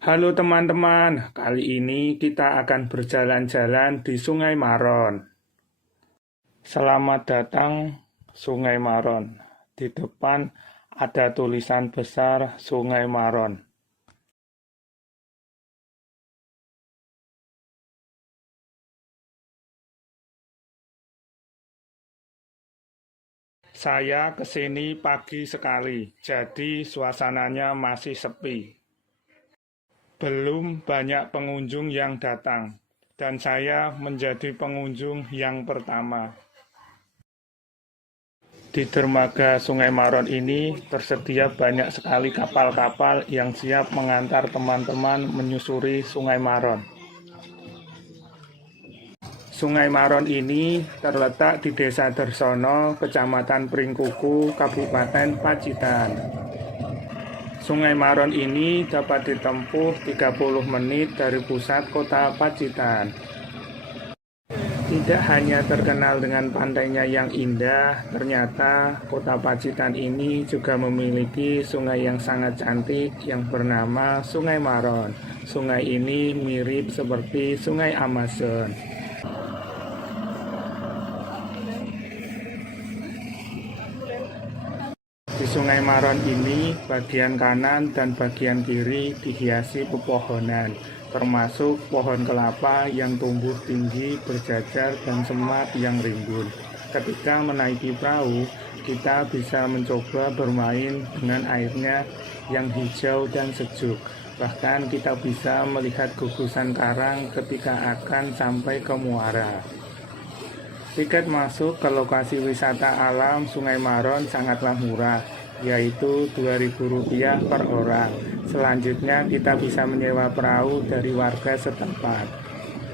Halo teman-teman, kali ini kita akan berjalan-jalan di Sungai Maron. Selamat datang Sungai Maron. Di depan ada tulisan besar Sungai Maron. Saya kesini pagi sekali, jadi suasananya masih sepi. Belum banyak pengunjung yang datang, dan saya menjadi pengunjung yang pertama. Di dermaga Sungai Maron ini tersedia banyak sekali kapal-kapal yang siap mengantar teman-teman menyusuri Sungai Maron. Sungai Maron ini terletak di Desa Dersono, Kecamatan Pringkuku, Kabupaten Pacitan. Sungai Maron ini dapat ditempuh 30 menit dari pusat kota Pacitan. Tidak hanya terkenal dengan pantainya yang indah, ternyata kota Pacitan ini juga memiliki sungai yang sangat cantik yang bernama Sungai Maron. Sungai ini mirip seperti Sungai Amazon. Di Sungai Maron ini, bagian kanan dan bagian kiri dihiasi pepohonan, termasuk pohon kelapa yang tumbuh tinggi berjajar dan semak yang rimbun. Ketika menaiki perahu, kita bisa mencoba bermain dengan airnya yang hijau dan sejuk. Bahkan kita bisa melihat gugusan karang ketika akan sampai ke muara. Tiket masuk ke lokasi wisata alam Sungai Maron sangatlah murah, yaitu Rp2.000 per orang. Selanjutnya kita bisa menyewa perahu dari warga setempat.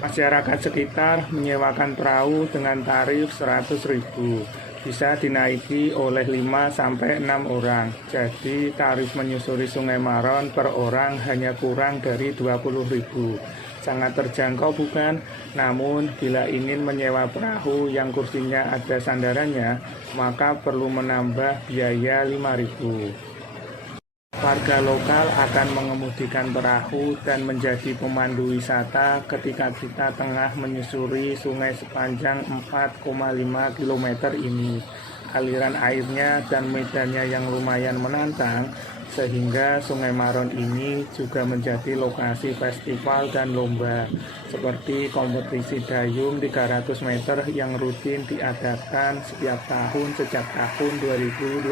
Masyarakat sekitar menyewakan perahu dengan tarif Rp100.000. Bisa dinaiki oleh 5-6 orang. Jadi tarif menyusuri Sungai Maron per orang hanya kurang dari Rp20.000. Sangat terjangkau bukan? Namun bila ingin menyewa perahu yang kursinya ada sandarannya, maka perlu menambah biaya Rp5.000. Warga lokal akan mengemudikan perahu dan menjadi pemandu wisata ketika kita tengah menyusuri sungai sepanjang 4,5 km ini. Aliran airnya dan medannya yang lumayan menantang, sehingga Sungai Maron ini juga menjadi lokasi festival dan lomba, seperti kompetisi dayung 300 meter yang rutin diadakan setiap tahun sejak tahun 2012.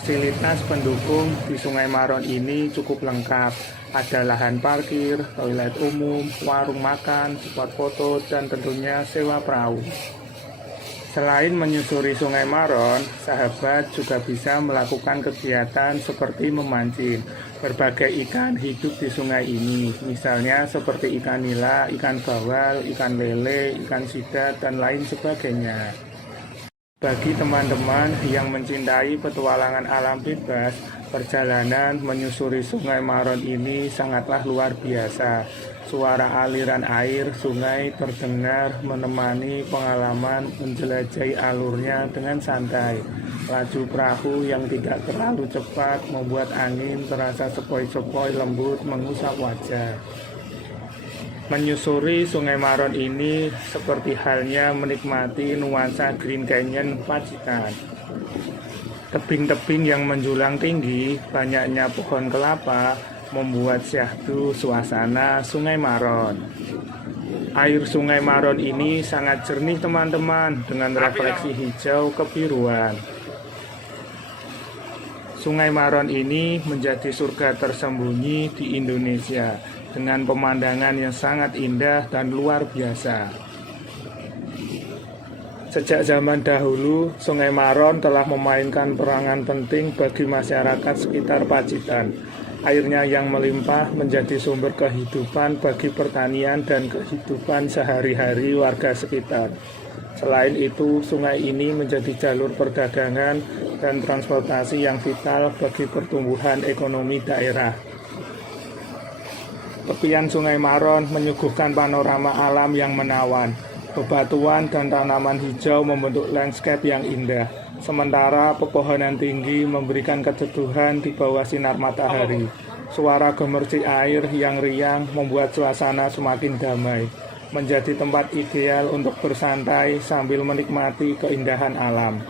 Fasilitas pendukung di Sungai Maron ini cukup lengkap. Ada lahan parkir, toilet umum, warung makan, spot foto, dan tentunya sewa perahu. Selain menyusuri Sungai Maron, sahabat juga bisa melakukan kegiatan seperti memancing. Berbagai ikan hidup di sungai ini, misalnya seperti ikan nila, ikan bawal, ikan lele, ikan sidat, dan lain sebagainya. Bagi teman-teman yang mencintai petualangan alam bebas, perjalanan menyusuri Sungai Maron ini sangatlah luar biasa. Suara aliran air sungai terdengar menemani pengalaman menjelajahi alurnya dengan santai. Laju perahu yang tidak terlalu cepat membuat angin terasa sepoi-sepoi lembut mengusap wajah. Menyusuri Sungai Maron ini seperti halnya menikmati nuansa Green Canyon Pacitan. Tebing-tebing yang menjulang tinggi, banyaknya pohon kelapa, membuat syahdu suasana Sungai Maron. Air Sungai Maron ini sangat jernih teman-teman, dengan refleksi hijau kebiruan. Sungai Maron ini menjadi surga tersembunyi di Indonesia, dengan pemandangan yang sangat indah dan luar biasa. Sejak zaman dahulu, Sungai Maron telah memainkan peranan penting bagi masyarakat sekitar Pacitan. Airnya yang melimpah menjadi sumber kehidupan bagi pertanian dan kehidupan sehari-hari warga sekitar. Selain itu, sungai ini menjadi jalur perdagangan dan transportasi yang vital bagi pertumbuhan ekonomi daerah. Tepian Sungai Maron menyuguhkan panorama alam yang menawan. Bebatuan dan tanaman hijau membentuk landscape yang indah, sementara pepohonan tinggi memberikan keteduhan di bawah sinar matahari. Suara gemercik air yang riang membuat suasana semakin damai, menjadi tempat ideal untuk bersantai sambil menikmati keindahan alam.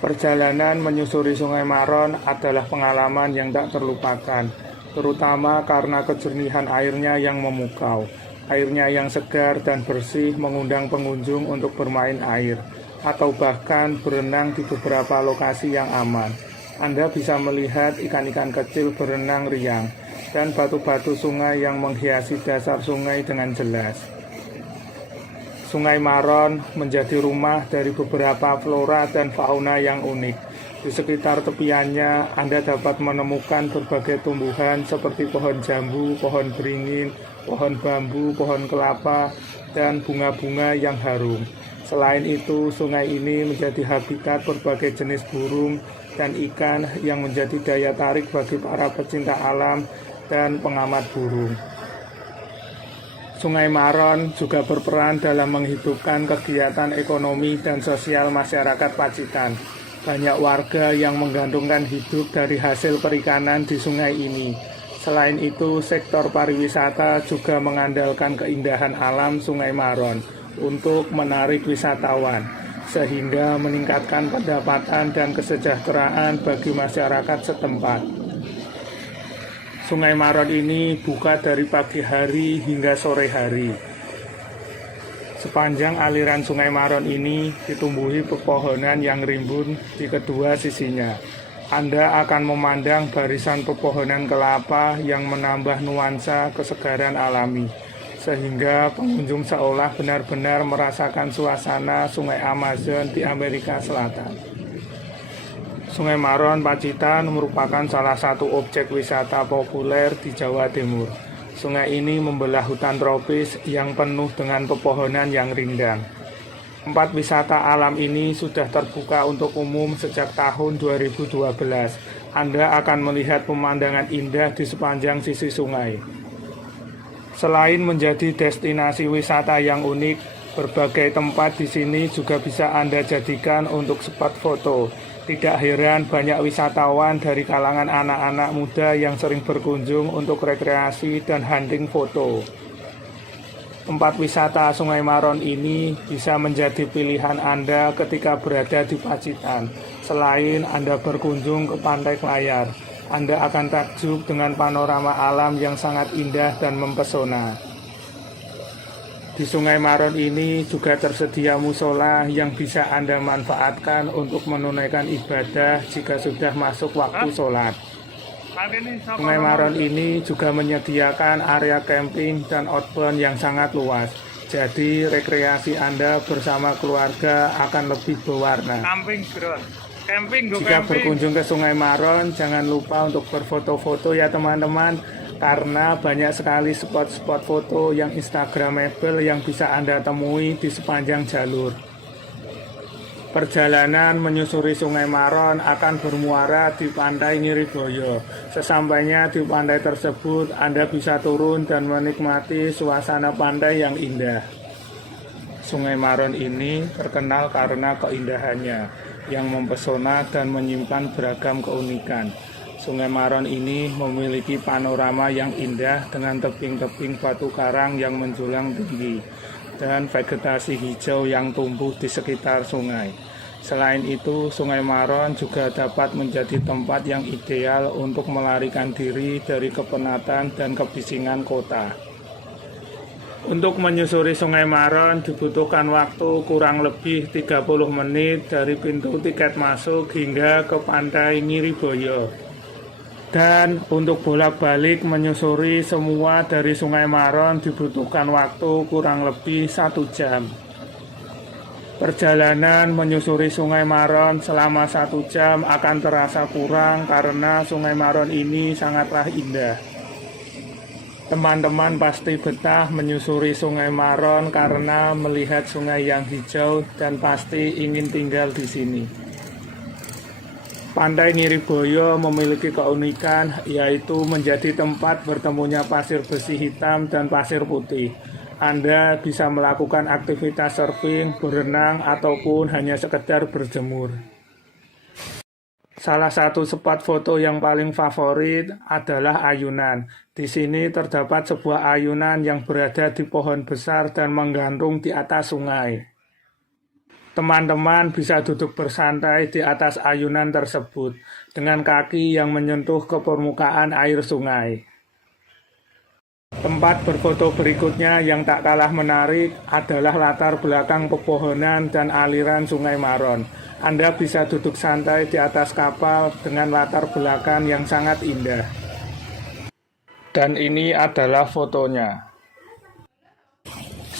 Perjalanan menyusuri Sungai Maron adalah pengalaman yang tak terlupakan, terutama karena kejernihan airnya yang memukau. Airnya yang segar dan bersih mengundang pengunjung untuk bermain air, atau bahkan berenang di beberapa lokasi yang aman. Anda bisa melihat ikan-ikan kecil berenang riang, dan batu-batu sungai yang menghiasi dasar sungai dengan jelas. Sungai Maron menjadi rumah dari beberapa flora dan fauna yang unik. Di sekitar tepiannya, Anda dapat menemukan berbagai tumbuhan seperti pohon jambu, pohon beringin, pohon bambu, pohon kelapa, dan bunga-bunga yang harum. Selain itu, sungai ini menjadi habitat berbagai jenis burung dan ikan yang menjadi daya tarik bagi para pecinta alam dan pengamat burung. Sungai Maron juga berperan dalam menghidupkan kegiatan ekonomi dan sosial masyarakat Pacitan. Banyak warga yang menggantungkan hidup dari hasil perikanan di sungai ini. Selain itu, sektor pariwisata juga mengandalkan keindahan alam Sungai Maron untuk menarik wisatawan, sehingga meningkatkan pendapatan dan kesejahteraan bagi masyarakat setempat. Sungai Maron ini buka dari pagi hari hingga sore hari. Sepanjang aliran Sungai Maron ini ditumbuhi pepohonan yang rimbun di kedua sisinya. Anda akan memandang barisan pepohonan kelapa yang menambah nuansa kesegaran alami, sehingga pengunjung seolah benar-benar merasakan suasana Sungai Amazon di Amerika Selatan. Sungai Maron Pacitan merupakan salah satu objek wisata populer di Jawa Timur. Sungai ini membelah hutan tropis yang penuh dengan pepohonan yang rindang. Tempat wisata alam ini sudah terbuka untuk umum sejak tahun 2012. Anda akan melihat pemandangan indah di sepanjang sisi sungai. Selain menjadi destinasi wisata yang unik, berbagai tempat di sini juga bisa Anda jadikan untuk spot foto. Tidak heran banyak wisatawan dari kalangan anak-anak muda yang sering berkunjung untuk rekreasi dan hunting foto. Tempat wisata Sungai Maron ini bisa menjadi pilihan Anda ketika berada di Pacitan. Selain Anda berkunjung ke Pantai Klayar, Anda akan takjub dengan panorama alam yang sangat indah dan mempesona. Di Sungai Maron ini juga tersedia musola yang bisa Anda manfaatkan untuk menunaikan ibadah jika sudah masuk waktu sholat. Sungai Maron ini juga menyediakan area camping dan outbound yang sangat luas. Jadi rekreasi Anda bersama keluarga akan lebih berwarna. Jika berkunjung ke Sungai Maron, jangan lupa untuk berfoto-foto ya teman-teman, karena banyak sekali spot-spot foto yang instagramable yang bisa Anda temui di sepanjang jalur. Perjalanan menyusuri Sungai Maron akan bermuara di Pantai Ngiriboyo. Sesampainya di pantai tersebut, Anda bisa turun dan menikmati suasana pantai yang indah. Sungai Maron ini terkenal karena keindahannya yang mempesona dan menyimpan beragam keunikan. Sungai Maron ini memiliki panorama yang indah dengan tebing-tebing batu karang yang menjulang tinggi dan vegetasi hijau yang tumbuh di sekitar sungai. Selain itu, Sungai Maron juga dapat menjadi tempat yang ideal untuk melarikan diri dari kepenatan dan kebisingan kota. Untuk menyusuri Sungai Maron dibutuhkan waktu kurang lebih 30 menit dari pintu tiket masuk hingga ke Pantai Ngiriboyo. Dan untuk bolak-balik menyusuri semua dari Sungai Maron dibutuhkan waktu kurang lebih 1 jam. Perjalanan menyusuri Sungai Maron selama 1 jam akan terasa kurang karena Sungai Maron ini sangatlah indah. Teman-teman pasti betah menyusuri Sungai Maron karena melihat sungai yang hijau dan pasti ingin tinggal di sini. Pantai Ngiriboyo memiliki keunikan yaitu menjadi tempat bertemunya pasir besi hitam dan pasir putih. Anda bisa melakukan aktivitas surfing, berenang, ataupun hanya sekedar berjemur. Salah satu spot foto yang paling favorit adalah ayunan. Di sini terdapat sebuah ayunan yang berada di pohon besar dan menggantung di atas sungai. Teman-teman bisa duduk bersantai di atas ayunan tersebut dengan kaki yang menyentuh ke permukaan air sungai. Tempat berfoto berikutnya yang tak kalah menarik adalah latar belakang pepohonan dan aliran Sungai Maron. Anda bisa duduk santai di atas kapal dengan latar belakang yang sangat indah. Dan ini adalah fotonya.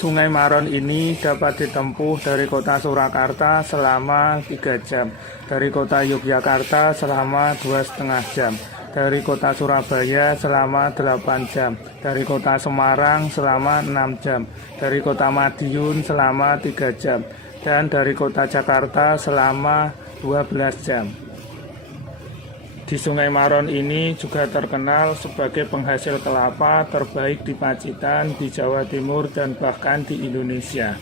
Sungai Maron ini dapat ditempuh dari kota Surakarta selama 3 jam, dari kota Yogyakarta selama 2,5 jam, dari kota Surabaya selama 8 jam, dari kota Semarang selama 6 jam, dari kota Madiun selama 3 jam, dan dari kota Jakarta selama 12 jam. Di Sungai Maron ini juga terkenal sebagai penghasil kelapa terbaik di Pacitan, di Jawa Timur, dan bahkan di Indonesia.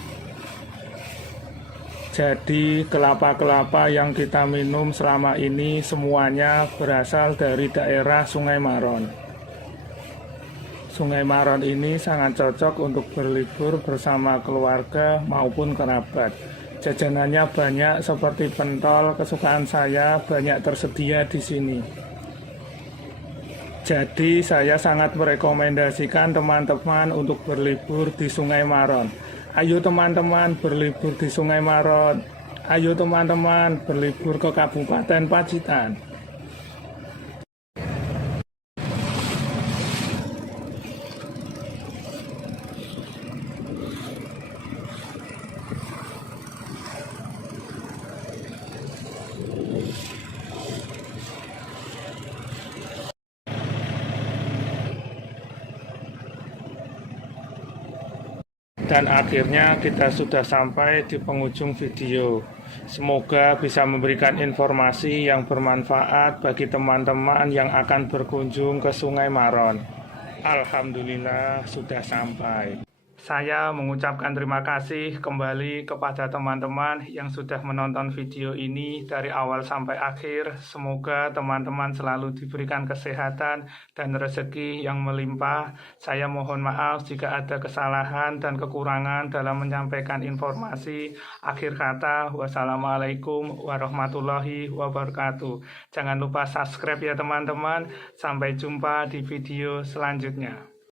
Jadi kelapa-kelapa yang kita minum selama ini semuanya berasal dari daerah Sungai Maron. Sungai Maron ini sangat cocok untuk berlibur bersama keluarga maupun kerabat. Jajanannya banyak seperti pentol kesukaan saya banyak tersedia di sini. Jadi saya sangat merekomendasikan teman-teman untuk berlibur di Sungai Maron. Ayo teman-teman berlibur di Sungai Maron. Ayo teman-teman berlibur ke Kabupaten Pacitan. Dan akhirnya kita sudah sampai di penghujung video. Semoga bisa memberikan informasi yang bermanfaat bagi teman-teman yang akan berkunjung ke Sungai Maron. Alhamdulillah sudah sampai. Saya mengucapkan terima kasih kembali kepada teman-teman yang sudah menonton video ini dari awal sampai akhir. Semoga teman-teman selalu diberikan kesehatan dan rezeki yang melimpah. Saya mohon maaf jika ada kesalahan dan kekurangan dalam menyampaikan informasi. Akhir kata, wassalamualaikum warahmatullahi wabarakatuh. Jangan lupa subscribe ya teman-teman. Sampai jumpa di video selanjutnya.